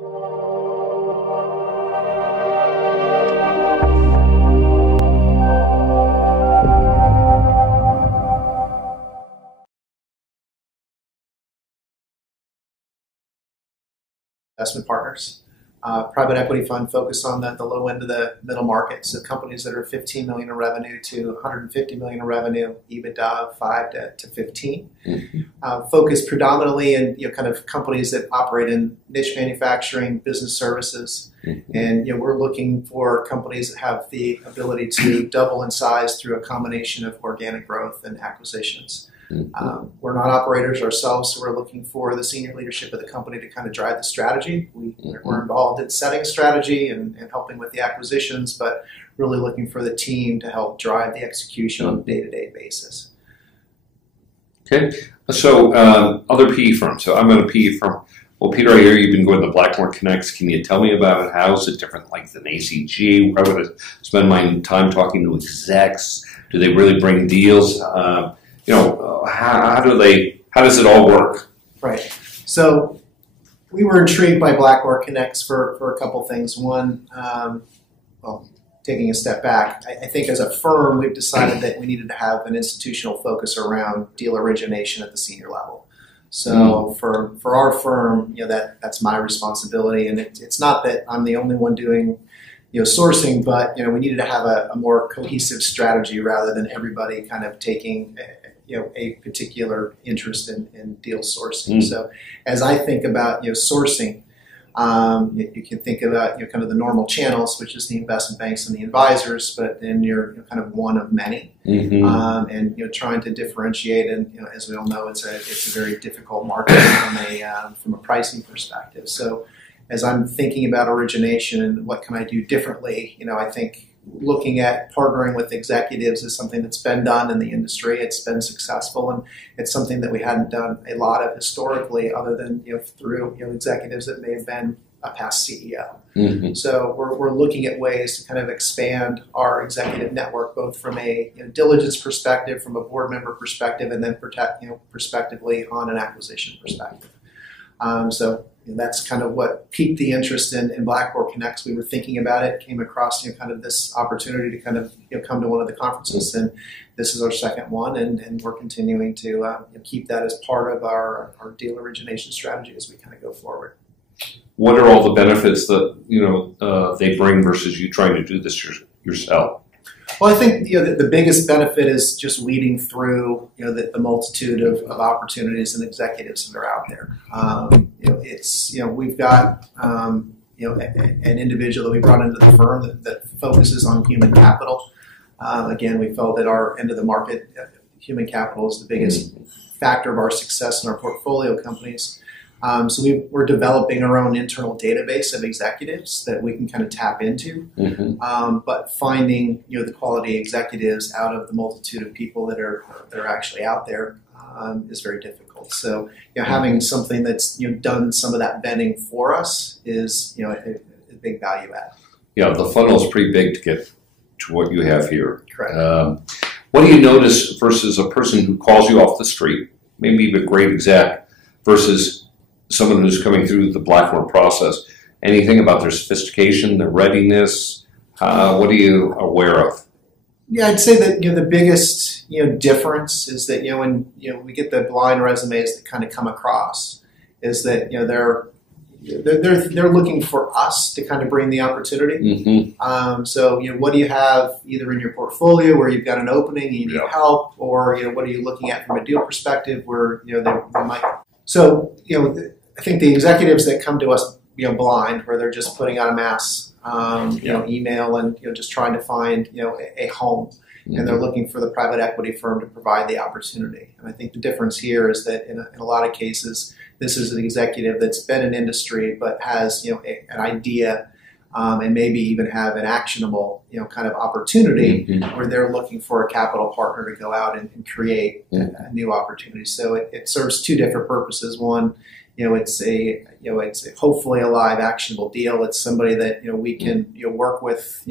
Investment partners. Private equity fund focused on the low end of the middle market, so companies that are 15 million in revenue to 150 million in revenue, EBITDA of 5 to 15. Focused predominantly in kind of companies that operate in niche manufacturing, business services, and we're looking for companies that have the ability to double in size through a combination of organic growth and acquisitions. We're not operators ourselves, so we're looking for the senior leadership of the company to kind of drive the strategy. We're involved in setting strategy and helping with the acquisitions, but really looking for the team to help drive the execution on a day-to-day basis. Okay, so other PE firms. So I'm in a PE firm. Well, Peter, I hear you've been going to Blackmore Connects. Can you tell me about it? How is it different like than ACG? Why would I spend my time talking to execs? Do they really bring deals? How does it all work? Right. So we were intrigued by Blackmore Connects for a couple things. One, well, taking a step back, I think as a firm, we've decided that we needed to have an institutional focus around deal origination at the senior level. So for our firm, that's my responsibility, and it's not that I'm the only one doing sourcing, but we needed to have a more cohesive strategy rather than everybody kind of taking a particular interest in deal sourcing. So as I think about sourcing, you can think about kind of the normal channels, which is the investment banks and the advisors, but then you're kind of one of many, and trying to differentiate. And as we all know, it's a very difficult market from a pricing perspective. So as I'm thinking about origination and what can I do differently, I think looking at partnering with executives is something that's been done in the industry. It's been successful, and it's something that we hadn't done a lot of historically, other than through executives that may have been a past CEO. So we're looking at ways to kind of expand our executive network, both from a diligence perspective, from a board member perspective, and then prospectively on an acquisition perspective. So that's kind of what piqued the interest in Blackmore Connects. We were thinking about it, came across kind of this opportunity to kind of come to one of the conferences, and this is our second one, and we're continuing to keep that as part of our deal origination strategy as we kind of go forward. What are all the benefits that they bring versus you trying to do this yourself? Well, I think the biggest benefit is just weeding through the multitude of opportunities and executives that are out there. We've got an individual that we brought into the firm that focuses on human capital. Again, we felt at our end of the market, human capital is the biggest factor of our success in our portfolio companies. So we're developing our own internal database of executives that we can kind of tap into, but finding the quality executives out of the multitude of people that are actually out there is very difficult. So having something that's done some of that vetting for us is a big value add. Yeah, the funnel is pretty big to get to what you have here. Correct. What do you notice versus a person who calls you off the street, maybe a great exec, versus someone who's coming through the Blackmore process? Anything about their sophistication, their readiness? What are you aware of? Yeah, I'd say that the biggest difference is that when we get the blind resumes that kind of come across, is that they're looking for us to kind of bring the opportunity. So what do you have either in your portfolio where you've got an opening and you need help, or what are you looking at from a deal perspective where they might. So I think the executives that come to us blind, where they're just putting out a mass email and just trying to find a home, and they're looking for the private equity firm to provide the opportunity. And I think the difference here is that in a lot of cases, this is an executive that's been in industry but has an idea and maybe even have an actionable kind of opportunity where they're looking for a capital partner to go out and create a new opportunity. So it serves two different purposes. One, it's a hopefully a live actionable deal. It's somebody that we can work with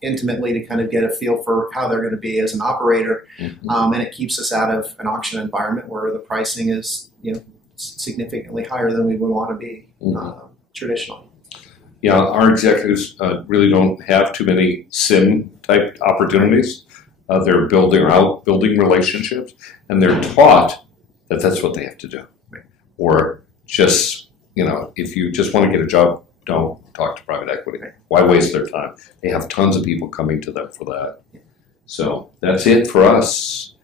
intimately to kind of get a feel for how they're going to be as an operator, and it keeps us out of an auction environment where the pricing is significantly higher than we would want to be traditionally. Yeah, our executives really don't have too many sim type opportunities. They're building relationships, and they're taught that that's what they have to do. Or just, if you just want to get a job, don't talk to private equity. Why waste their time? They have tons of people coming to them for that. So that's it for us.